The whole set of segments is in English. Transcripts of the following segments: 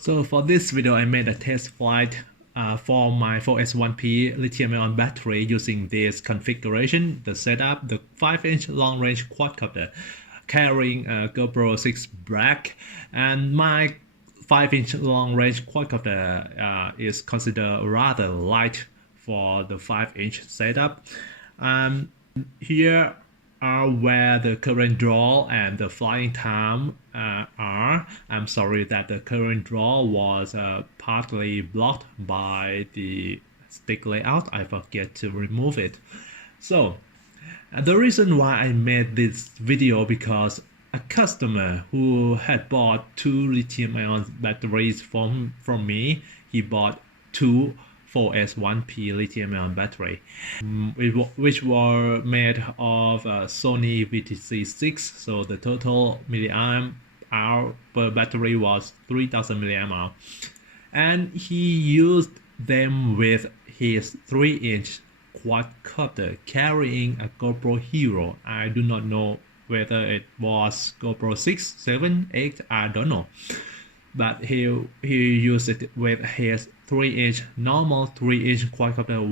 So for this video, I made a test flight for my 4S1P lithium-ion battery using this configuration, the setup, the 5-inch long-range quadcopter carrying a GoPro 6 Black, and my 5-inch long-range quadcopter is considered rather light for the 5-inch setup. Here are where the current draw and the flying time are. I'm sorry that the current draw was partly blocked by the stick layout. I forget to remove it. So the reason why I made this video because a customer who had bought 2 lithium-ion batteries from me, he bought 2 4S1P lithium-ion battery, which were made of Sony VTC6. So the total milliamp hour per battery was 3000 milliamp hour, and he used them with his 3-inch quadcopter carrying a GoPro Hero. I do not know whether it was GoPro 6, 7, 8, I don't know. But he used it with his 3-inch normal 3-inch quadcopter,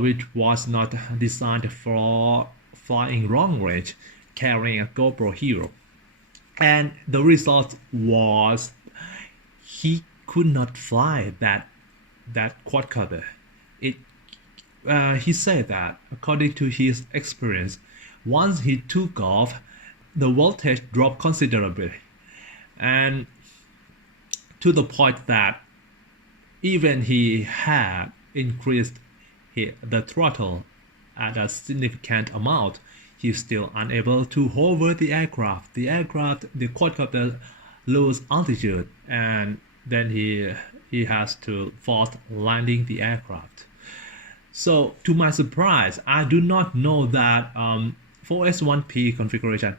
which was not designed for flying long range, carrying a GoPro Hero. And the result was he could not fly that quadcopter. He said that according to his experience, once he took off, the voltage dropped considerably, and to the point that even he had increased the throttle at a significant amount, he's still unable to hover the aircraft. The quadcopter lose altitude, and then he has to force landing the aircraft. So to my surprise, I do not know that 4S1P configuration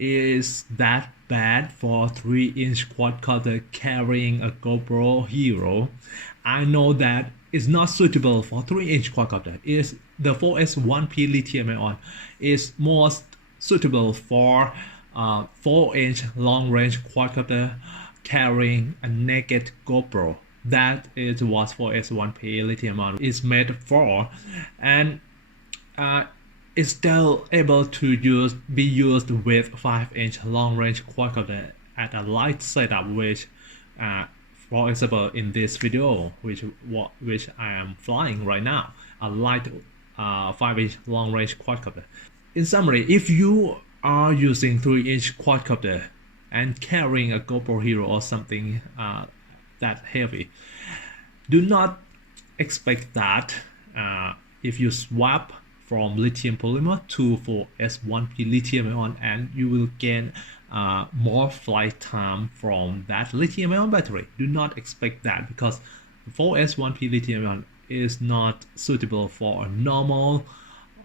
is that bad for 3-inch quadcopter carrying a GoPro Hero. I know that it's not suitable for 3-inch quadcopter. The 4S1P lithium-ion is most suitable for 4-inch long-range quadcopter carrying a naked GoPro. That is what 4S1P lithium-ion is made for, and is still able to be used with 5-inch long-range quadcopter at a light setup, which, for example, in this video, which I am flying right now, a light 5-inch long-range quadcopter. In summary, if you are using 3-inch quadcopter and carrying a GoPro Hero or something that heavy, do not expect that if you swap from lithium polymer to 4S1P lithium-ion, and you will gain more flight time from that lithium-ion battery. Do not expect that, because 4S1P lithium-ion is not suitable for a normal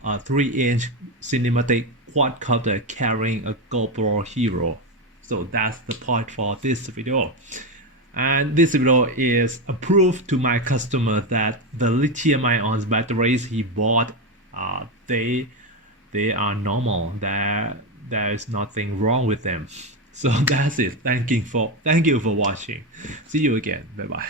3-inch cinematic quadcopter carrying a GoPro Hero. So that's the point for this video. And this video is a proof to my customer that the lithium-ion batteries he bought, they are normal. There is nothing wrong with them. So that's it. Thank you for watching. See you again. Bye bye.